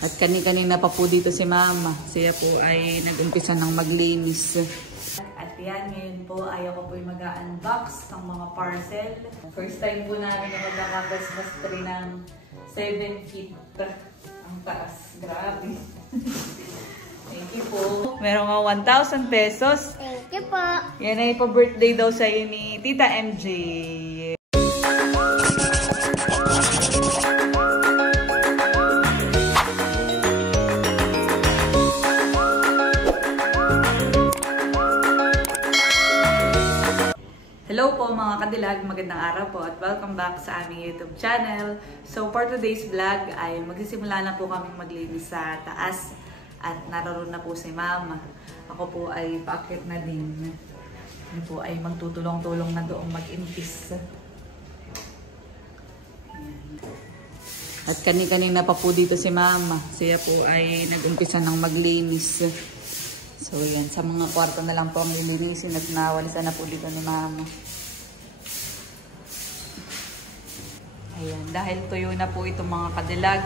At kanina pa po dito si Mama. Siya po ay nag-umpisa ng maglinis. At yan, ngayon po ay ako po mag-unbox ng mga parcel. First time po namin na magkakabas-bas rin ng 7 feet. Ang taas. Grabe. Thank you po. Meron nga 1,000 pesos. Thank you po. Yan ay pa-birthday daw sa'yo ni Tita MJ. Hello po mga kadilag, magandang araw po at welcome back sa aming YouTube channel. So for today's vlog ay magsisimula na po kaming maglinis sa taas at naroon na po si Mama. Ako po ay paakyat na din. Ano po ay magtutulong-tulong na doong mag-impis. At kanina pa po dito si Mama. Siya po ay nag-umpisa ng maglinis. So yan, sa mga kwarto na lang po ang lilinisin at nawalisan na po dito ni Mama. Ayan, dahil tuyo na po itong mga kadilag,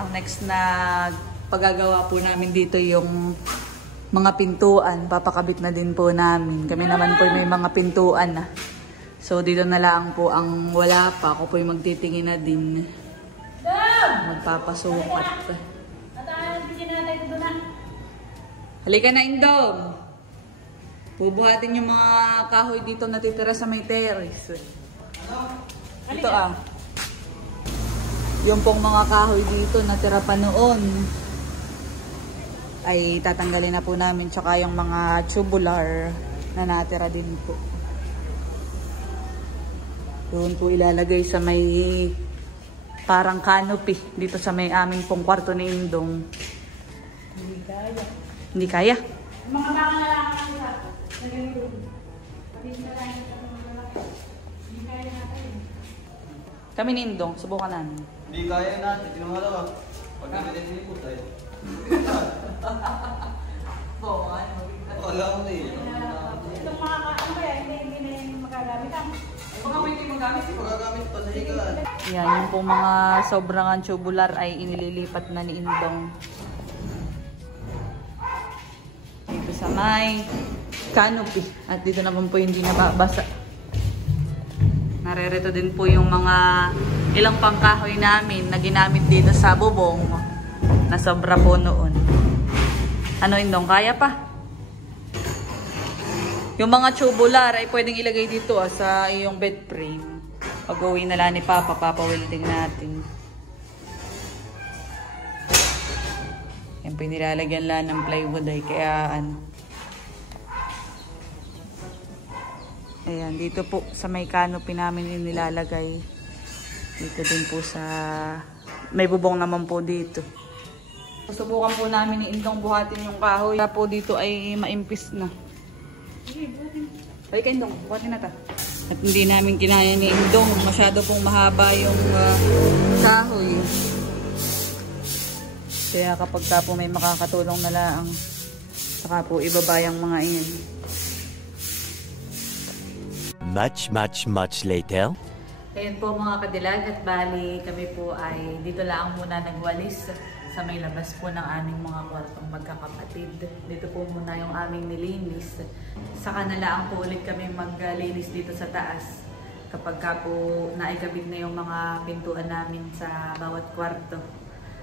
ang next na paggagawa po namin dito yung mga pintuan. Papakabit na din po namin. Kami naman po may mga pintuan na. So dito na lang po ang wala pa. Ako po yung magtitingin na din. Magpapasukat. Halika na, Indong. Bubuhatin yung mga kahoy dito natitira sa may terrace. Ito yung pong mga kahoy dito natira pa noon ay tatanggalin na po namin, tsaka yung mga tubular na natira din po. Doon po ilalagay sa may parang canopy dito sa may aming pong kwarto ni Indong. Hindi kaya. Hindi kaya? Mga baka na lang ang isa. Hindi kaya natin. Kami ni Indong, subukan namin. Hindi kaya natin. Tinumala ka. Pag namin po tayo. Wala ko na eh. Itong mga ano ba yan? Hindi na yung magagamit ang. Baka may hindi magamit. Magagamit pa sa higaan. Yan, yung pong mga sobrang tubular ay inililipat na ni Indong. Dito sa may canopy. At dito naman po hindi nababasa. Narerito din po yung mga ilang pangkahoy namin na ginamit dito sa bubong na sobra po noon. Ano, Indong? Kaya pa? Yung mga tubular ay pwedeng ilagay dito sa iyong bed frame. Pag-uwi na lang ni Papa, welding natin. Yan po nilalagyan lang ng plywood ay kaya ayan, dito po sa may canopy namin nilalagay. Dito din po sa may bubong naman po dito. Susubukan po namin ni Indong buhatin yung kahoy. Kaya po dito ay maimpis na. Balik ka, Indong, buhatin na ta. At hindi namin kinaya ni Indong. Masyado pong mahaba yung kahoy. Kaya kapag po may makakatulong na lang, saka po ibaba yung mga iyan. Much later. Ayan po mga kadilag, at bali kami po ay dito lang muna nagwalis sa may labas po ng aming mga kwartong magkakapatid. Dito po muna yung aming nilinis. Saka na lang po ulit kami maglinis dito sa taas kapag po naikabit na yung mga pintuan namin sa bawat kwarto.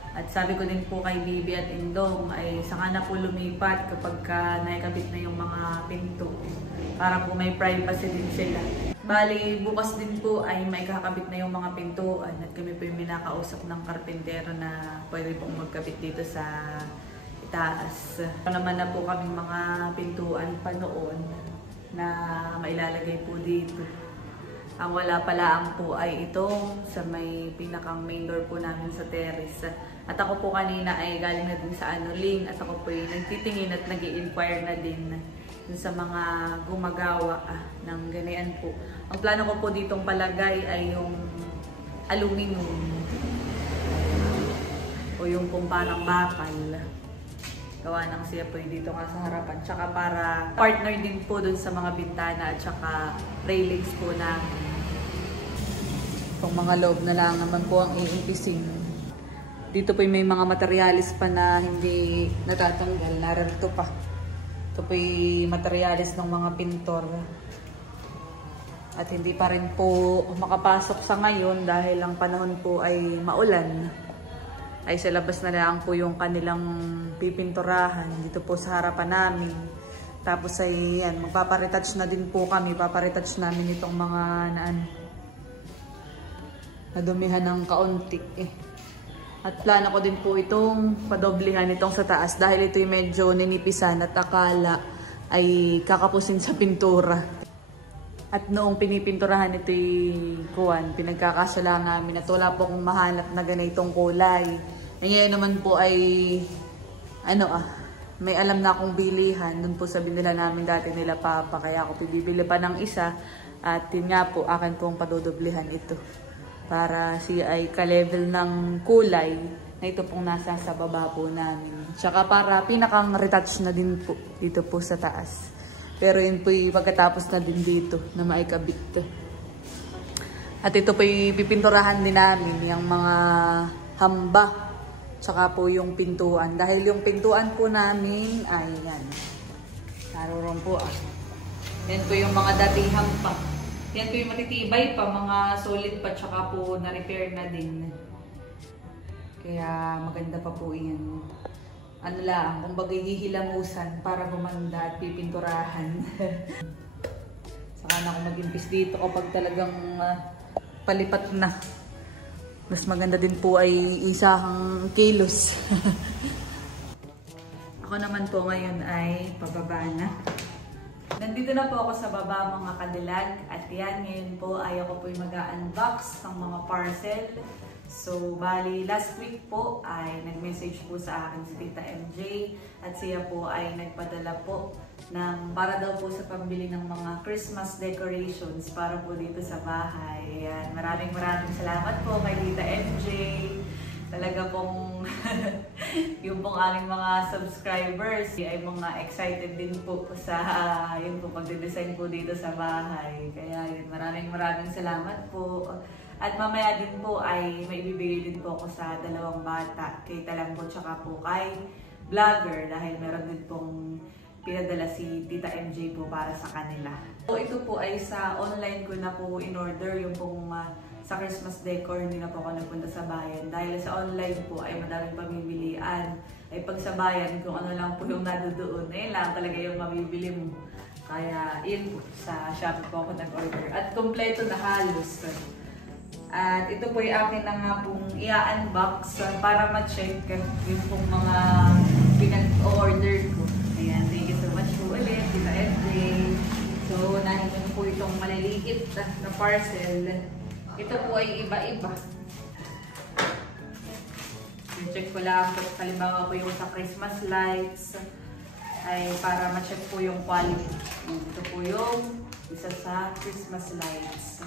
At sabi ko din po kay Bibi at Indong ay saka na po lumipat kapag naikabit na yung mga pinto para po may privacy din sila. Bali, bukas din po ay may kakabit na yung mga pintuan at kami po yung minakausap ng karpintero na pwede pong magkabit dito sa itaas. Naman na po kaming mga pintuan pa noon na mailalagay po dito. Ang wala pala po ay itong sa may pinakang main door po namin sa terrace. At ako po kanina ay galing na din sa Anuling at ako po yung nagtitingin at nag-i-inquire na din sa mga gumagawa ng ganyan po. Ang plano ko po ditong palagay ay yung aluminum o yung kung parang bakal. Gawa ng siya po dito nga sa harapan. Tsaka para partner din po dun sa mga bintana at tsaka railings po namin. Kung mga loob na lang naman po ang iimpisin. Dito po may mga materialis pa na hindi natatanggal. Narito pa. Ito po yung materialis ng mga pintor. At hindi pa rin po makapasok sa ngayon dahil ang panahon po ay maulan. Ay sa labas na lang po yung kanilang pipinturahan dito po sa harapan namin. Tapos ay yan, magpaparetouch na din po kami. Paparetouch namin itong mga nadumihan ng kaunti eh. At plano ko din po itong padoblihan itong sa taas dahil ito'y medyo ninipisan at akala ay kakapusin sa pintura. At noong pinipinturahan ito'y pinagkakasala namin at wala po akong mahanap na ganitong kulay. Ngayon naman po ay may alam na akong bilihan. Doon po sa binila namin dati nila Papa. Kaya ako bibili pa ng isa. At yun nga po, akin pong padodoblihan ito. Para siya ay ka-level ng kulay na ito pong nasa sa baba po namin. Tsaka para pinakang retouch na din po dito po sa taas. Pero yun po yung pagkatapos na din dito na maikabit. At ito po yung pipinturahan din namin yung mga hamba. Tsaka po yung pintuan. Dahil yung pintuan po namin ay yan. Naroon po Yan po yung mga dating hampa. Yan po yung matitibay pa, mga solid pa, tsaka po na-repair na din. Kaya maganda pa po yan. Ano lang, kumbaga hihilamusan para gumanda at pipinturahan. Saka na ako mag-impis dito kapag talagang palipat na. Mas maganda din po ay isang kilos. Ako naman po ngayon ay pababa na. Nandito na po ako sa baba mga kadilag at yan ngayon po ay ako po mag-unbox ng mga parcel. So bali last week po ay nag-message po sa akin si Tita MJ at siya po ay nagpadala po ng para daw po sa pambili ng mga Christmas decorations para po dito sa bahay. Ayan, maraming salamat po kay Tita MJ. Talaga pong yung pong aming mga subscribers ay mga excited din po sa yung po pagde-design po dito sa bahay. Kaya yun, maraming salamat po. At mamaya din po ay may ibibigay din po ako sa dalawang bata, kay Talambo tsaka po kay vlogger dahil meron din pong pinadala si Tita MJ po para sa kanila. So ito po ay sa online ko na po in-order yung pong sa Christmas decor, hindi na po ako nagpunta sa bayan. Dahil sa online po ay madaming pamimilian. Ay pag sa bayan, kung ano lang po yung nadodoon, ayun lang talaga yung mabibili mo. Kaya yun po, sa Shopee po ako nag-order. At kompleto na halos. At ito po yung akin na nga pong i-unbox para ma-check yung pong mga pinag-order ko. Ayan, thank you so much po ulit, Tita MJ. So, nahin po itong maliliit na parcel. Ito po ay iba-iba. I-check ko lang po, halimbawa po yung sa Christmas lights ay para ma-check po yung quality. Ito po yung isa sa Christmas lights.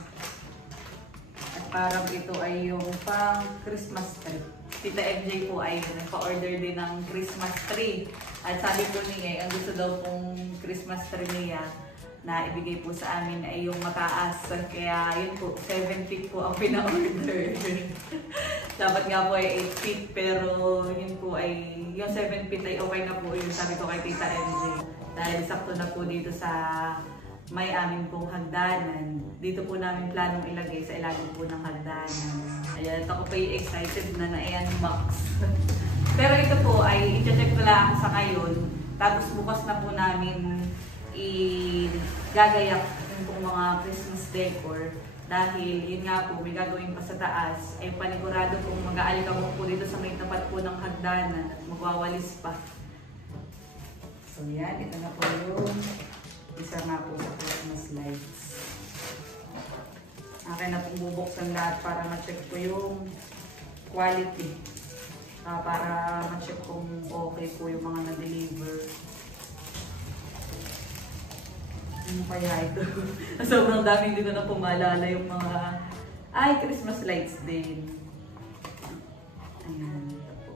At parang ito ay yung pang Christmas tree. Tita MJ po ay nagpa-order din ng Christmas tree. At sabi po niya, ang gusto daw pong Christmas tree niya na ibigay po sa amin ay yung mataas. Kaya yun po, 7 feet po ang pina-order. Dapat nga po ay 8 feet pero yun po ay, yung 7 feet ay okay na po yun sabi ko kay Tita MJ. Dahil sakto na po dito sa may amin pong hagdanan. Dito po namin planong ilagay sa ilalim po ng hagdanan. Ayan, ako po ay excited na na-unbox. Pero ito po ay i-check ko lang sa ngayon. Tapos bukas na po namin gagayak yung mga Christmas decor dahil yun nga po may gagawin pa sa taas ay panigurado pong mag-aalikabok po dito sa may tapat po ng hagdanan at magwawalis pa. So yan, ito na po yung isa nga po sa Christmas lights. Akin na pong bubuksan lahat para ma-check po yung quality, para ma-check kung okay po yung mga na-deliver. Ano kaya ito? Sobrang dami dito na pumalala yung mga Christmas lights din. Ayan, ito po.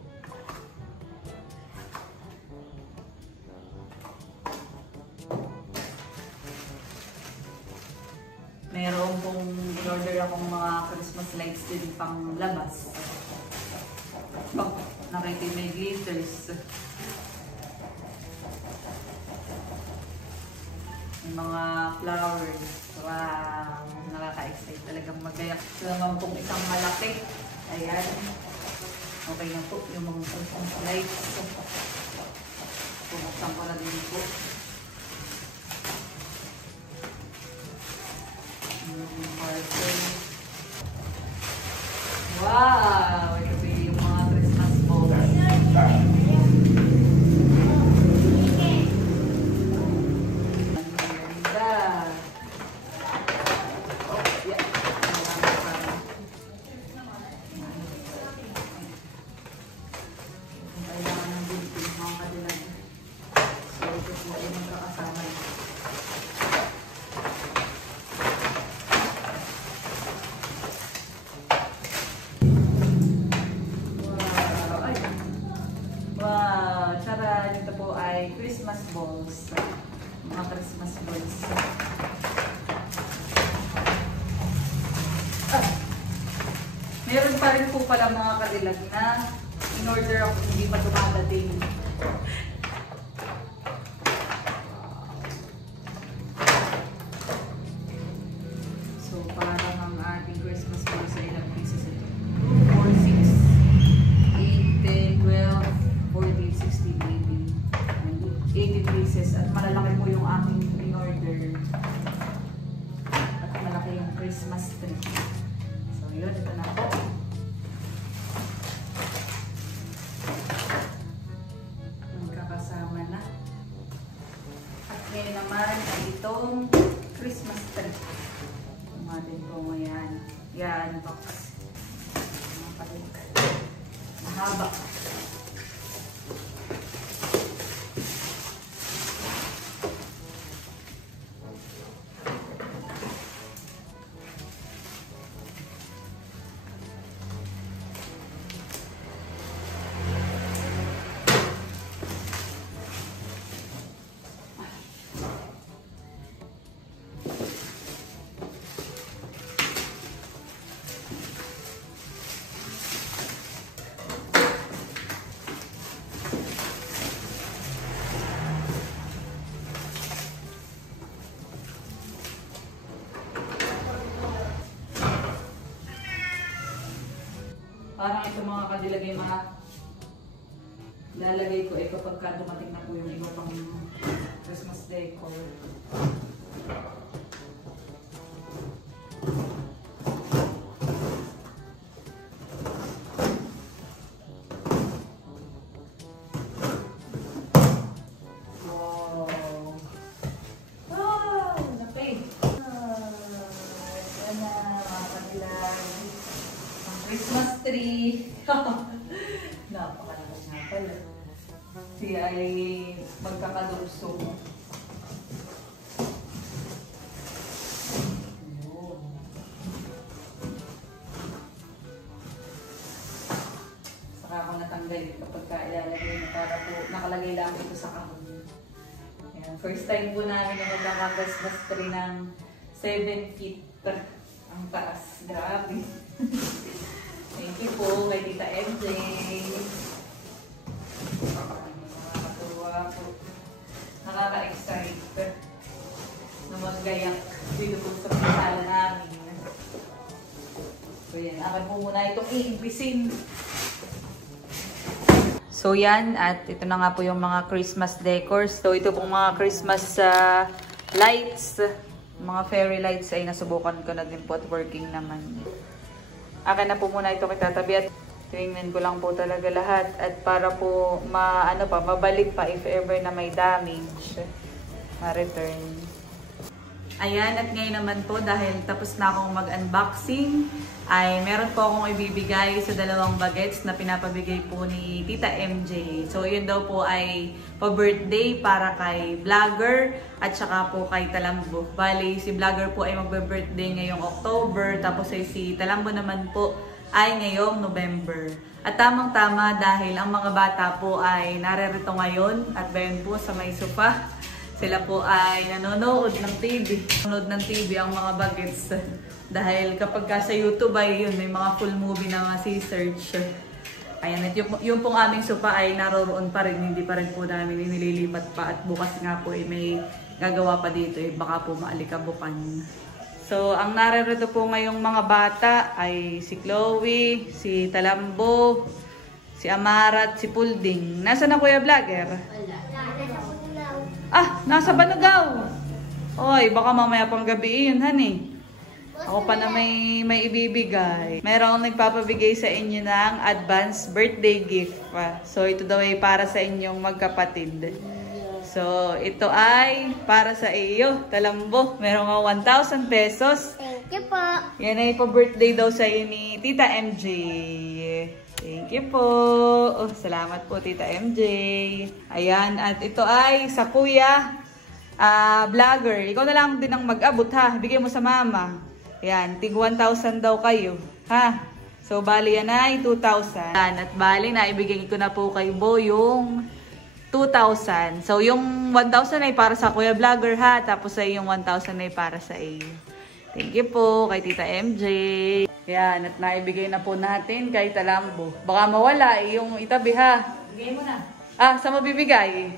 Meron pong in-order akong mga Christmas lights din pang labas. Oh, nakita may glitters. May mga flowers. Wow! Nakaka-excite talagang magayak. Ito naman pong isang malaki. Ayan. Okay na po yung mga Christmas lights. Pumaksan ko na din po. Yung parcel. Wow! Ito po yung mga Christmas balls. Christmas balls. Mga Christmas balls. Meron pa rin po pala mga kadilag na in-order ako hindi pa dumadating. So parang ang ating Christmas balls sa ilang pieces ito. 4, 6, 8, 10, 12, 14, 16, 80 pieces at malalaki po yung aking in-order at malaki yung Christmas tree. So yun, ito na po. Magkakasama na. At ngayon naman ay itong Christmas tree. Umatin po ngayon. Yan, box. Mahaba. Parang ito mga kadilagay mga lalagay ko eh kapag dumating na po yung iba pang Christmas decor. Christmas tree. Napakalakas nga pala. Siya ay magkakalusong. Saka ako natanggal kapag ilalagay na para po nakalagay lang ito sa kahon. Ayan. First time po namin na magkaka-Christmas tree ng 7 feet. Ang taas. Grabe. Thank you po kay Tita MJ. Nakakatuwa po. Nakaka-excite na magayak dito po sa pisala namin. So yan, akin po muna itong iimbisin. So yan, at ito na nga po yung mga Christmas decors. So ito pong mga Christmas lights. Mga fairy lights ay nasubukan ko na din po at working naman. Akin na po muna ito kitatabi at tingnan ko lang po talaga lahat. At para po mabalik pa if ever na may damage, ma-return. Ayan, at ngayon naman po dahil tapos na akong mag-unboxing, ay meron po akong ibibigay sa 2 bagets na pinapabigay po ni Tita MJ. So yun daw po ay pa-birthday para kay Vlogger at saka po kay Talambo. Bali, si Vlogger po ay magbe-birthday ngayong October, tapos ay si Talambo naman po ay ngayong November. At tamang-tama dahil ang mga bata po ay naririto ngayon at bayon po sa may sofa. Sila po ay nanonood ng TV. Nanonood ng TV ang mga bagets. Dahil kapag sa YouTube ay yun, may mga full movie na masi-search. Ayan, at yung pong aming sopa ay naroroon pa rin, hindi pa rin po namin nililipat pa at bukas nga po may gagawa pa dito baka po maalikabukan. So, ang narito po ngayong mga bata ay si Chloe, si Talambo, si Amara at si Pulding. Nasaan na Kuya Vlogger? Wala. Nasa Putunaw. Ah, nasa Banugaw. Oy, baka mamaya pang gabi yun, honey. Ako pa na may ibibigay. Mayroong nagpapabigay sa inyo ng advance birthday gift. So, ito daw ay para sa inyong magkapatid. So, ito ay para sa iyo, Talambo. Meron nga 1,000 pesos. Thank you po. Yan ay pa-birthday daw sa iyo ni Tita MJ. Thank you po. Oh, salamat po, Tita MJ. Ayan, at ito ay sa Kuya Vlogger. Ikaw na lang din ang mag-abot, ha? Bigay mo sa mama. Ayan, tig 1,000 daw kayo. Ha? So, bali yan ay 2,000. At bali, naibigay ko na po kay Bo yung 2,000. So, yung 1,000 ay para sa Kuya Vlogger, ha? Tapos ay yung 1,000 ay para sa iyo. Thank you po kay Tita MJ. Ayan, at naibigay na po natin kay Talambo. Baka mawala yung itabi, ha? Bigay mo na. Ah, saan mo bibigay?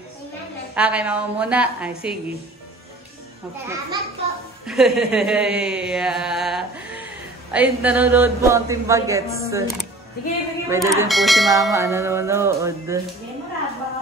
Ah, kay mama muna. Ay, sige. Okay. Salamat po. Yeah. Ay, nanonood po ang Team Bagets. Sige, bigyan mo Pwede na. din po si mama nanonood. Bigyan mo na. Baka